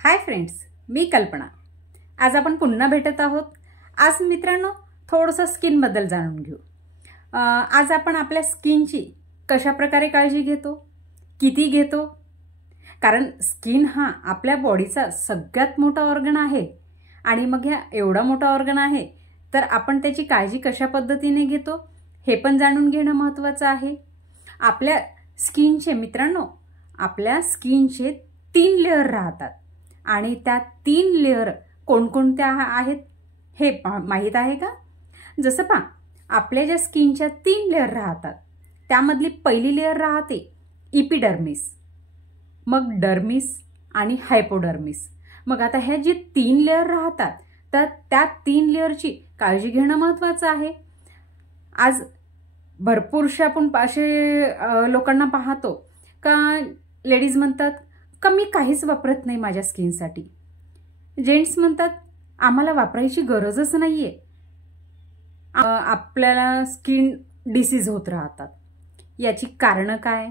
Hi friends, मी कल्पना। आज आपण पुन्हा भेटत आहोत। आज मित्रांनो थोडंसं स्किन बद्दल जाणून घेऊ। आज आपण आपल्या स्किनची कशा प्रकारे काळजी घेतो, किती घेतो, कारण स्किन हा आपल्या बॉडीचा सगळ्यात मोठा ऑर्गन आहे आणि मग ह्या एवढा मोठा ऑर्गन आहे तर आपण त्याची काळजी कशा पद्धतीने घेतो हे पण जाणून घेणं महत्त्वाचं आहे। आपल्या स्किनचे मित्रांनो, आपल्या स्किनचे 3 लेयर राहतात आणि त्या 3 लेयर कोणकोणत्या आहेत हे माहित आहे का? जसं पहा, आपल्या ज्या स्किनच्या 3 लेयर राहतात त्यामधली पहिली लेयर राहते इपिडर्मिस, मग डर्मिस आणि हायपोडर्मिस। मग आता ह्या जे 3 लेयर राहतात तर त्या 3 लेयरची काळजी घेणं महत्त्वाचं आहे। आज भरपूरशा आपण असे लोकांना पाहतो का लेडीज म्हणतात का मी काहीच वापरत नाही माझ्या स्किनसाठी, जेंट्स म्हणतात आम्हाला वापरायची गरजच नाहीये, आपल्याला स्किन डिसीज होत राहतात। याची कारणं काय,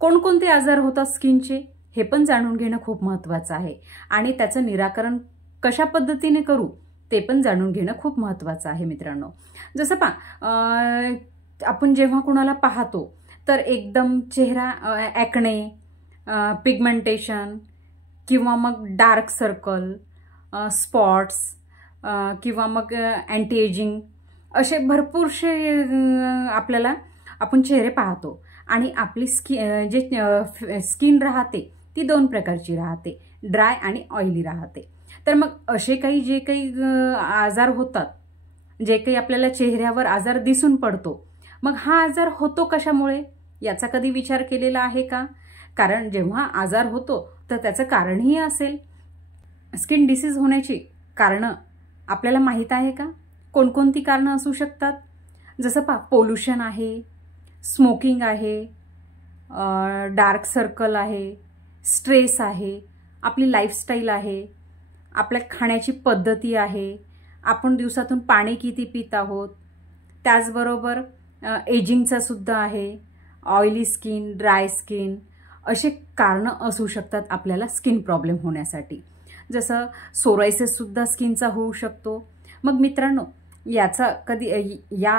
कोणकोणते आजार होतात स्किनचे हे पण जाणून घेणं खूप महत्त्वाचं आहे आणि त्याचं निराकरण कशा पद्धतीने करू ते पण जाणून घेणं खूप महत्त्वाचं आहे मित्रांनो। जसं पहा, आपण जेव्हा कुणाला पाहतो तर एकदम चेहरा ॲक्ने, पिगमेंटेशन किंवा मग डार्क सर्कल, स्पॉट्स किंवा मग अँटी एजिंग असे भरपूरसे आपल्याला आपण चेहरे पाहतो आणि आपली स्किन राहते ती 2 प्रकारची राहते, ड्राय आणि ऑइली राहते। तर मग असे काही जे काही आजार होतात, जे काही आपल्याला चेहऱ्यावर आजार दिसून पडतो, मग हा आजार होतो कशामुळे याचा कधी विचार केलेला आहे का? कारण जेव्हा आजार होतो तर त्याचं कारणही असेल। स्किन डिसीज होण्याची कारणं आपल्याला माहीत आहे का? कोणकोणती कारणं असू शकतात? जसं पहा, पोल्युशन आहे, स्मोकिंग आहे, डार्क सर्कल आहे, स्ट्रेस आहे, आपली लाईफस्टाईल आहे, आपल्या खाण्याची पद्धती आहे, आपण दिवसातून पाणी किती पित आहोत, त्याचबरोबर एजिंगचा सुद्धा आहे, ऑइली स्किन, ड्राय स्किन असे कारणं असू शकतात आपल्याला स्किन प्रॉब्लेम होण्यासाठी। जसं सोरायसिस सुद्धा स्किनचा होऊ शकतो। मग मित्रांनो, याचा कधी या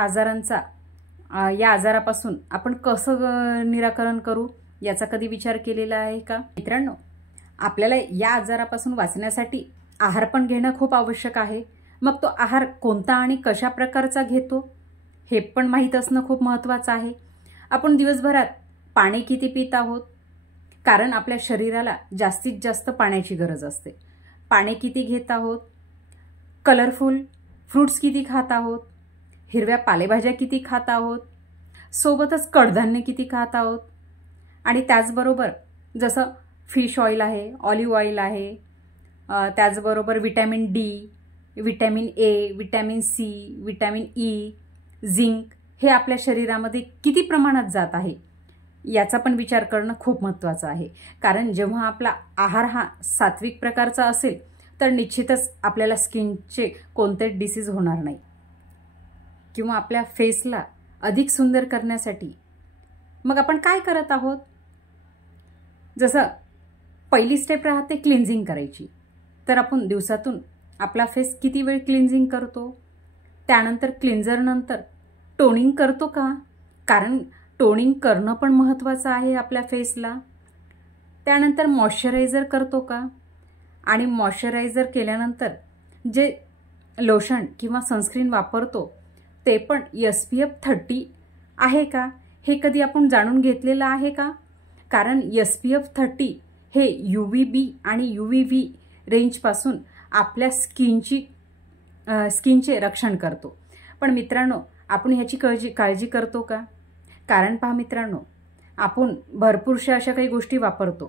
आजारापासून आपण कसं निराकरण करू याचा कधी विचार केलेला आहे का? मित्रांनो, आपल्याला या आजारापासून वाचण्यासाठी आहार पण घेणं खूप आवश्यक आहे। मग तो आहार कोणता आणि कशा प्रकारचा घेतो हे पण माहीत असणं खूप महत्त्वाचं आहे। आपण दिवसभरात पाणी किती पित आहोत, कारण आपल्या शरीराला जास्तीत जास्त पाण्याची गरज असते। पाणी किती घेत आहोत, कलरफुल फ्रूट्स किती खात आहोत, हिरव्या पालेभाज्या किती खात आहोत, सोबतच कडधान्य किती खात आहोत आणि त्याचबरोबर जसं फिश ऑइल आहे, ऑलिव्ह ऑइल आहे, त्याचबरोबर vitamin D, vitamin A, vitamin C, vitamin E, zinc हे आपल्या शरीरामध्ये किती प्रमाणात जात आहे याचा पण विचार करणं खूप महत्त्वाचं आहे। कारण जेव्हा आपला आहार हा सात्विक प्रकारचा असेल तर निश्चितच आपल्याला स्किनचे कोणतेच डिसीज होणार नाही किंवा आपल्या फेसला अधिक सुंदर करण्यासाठी मग आपण काय करत आहोत? जसं पहिली स्टेप राहते क्लिन्झिंग करायची, तर आपण दिवसातून आपला फेस किती वेळ क्लिन्झिंग करतो, त्यानंतर क्लिन्झर नंतर टोनिंग करतो का? कारण टोनिंग करणं पण महत्त्वाचं आहे आपल्या फेसला। त्यानंतर मॉइश्चरायझर करतो का? आणि मॉइश्चरायझर केल्यानंतर जे लोशन किंवा सनस्क्रीन वापरतो ते पण SPF 30 आहे का हे कधी आपण जाणून घेतलेलं आहे का? कारण SPF 30 हे UVB आणि UVV रेंजपासून आपल्या स्किनचे रक्षण करतो। पण मित्रांनो, आपण ह्याची काळजी करतो का? कारण पहा मित्रांनो, आपण भरपूरशा अशा काही गोष्टी वापरतो,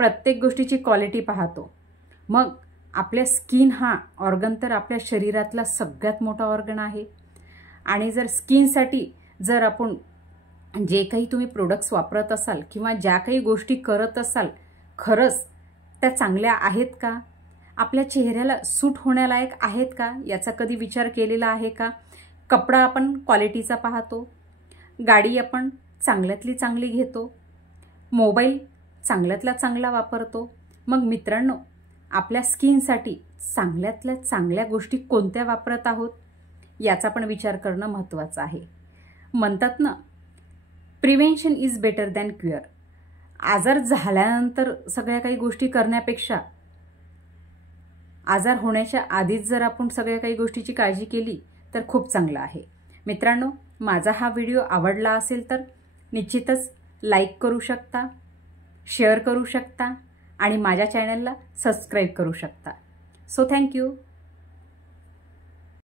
प्रत्येक गोष्टीची क्वालिटी पाहतो। मग आपल्या स्किन हा ऑर्गन तर आपल्या शरीरातला सगळ्यात मोठा ऑर्गन आहे आणि जर स्किनसाठी जर आपण जे काही तुम्ही प्रोडक्ट्स वापरत असाल किंवा ज्या काही गोष्टी करत असाल, खरंच त्या चांगल्या आहेत का? आपल्या चेहऱ्याला सूट होण्यालायक आहेत का याचा कधी विचार केलेला आहे का? कपडा आपण क्वालिटीचा पाहतो, गाडी आपण चांगल्यातली चांगली घेतो, मोबाईल चांगल्यातला चांगला वापरतो। मग मित्रांनो, आपल्या स्किनसाठी चांगल्यातल्या चांगल्या गोष्टी कोणत्या वापरत आहोत याचा पण विचार करणं महत्त्वाचं आहे. म्हणतात ना, prevention is better than cure. आजार झाल्यानंतर सगळ्या काही गोष्टी करण्यापेक्षा आजार होण्याच्या आधीच जर आपण सगळ्या काही गोष्टीची काळजी केली तर खूप चांगलं आहे. मित्रांनो, माझा हा व्हिडिओ आवडला असेल तर निश्चितच लाईक करू शकता, शेअर करू शकता आणि माझ्या चॅनलला सबस्क्राईब करू शकता. So thank you.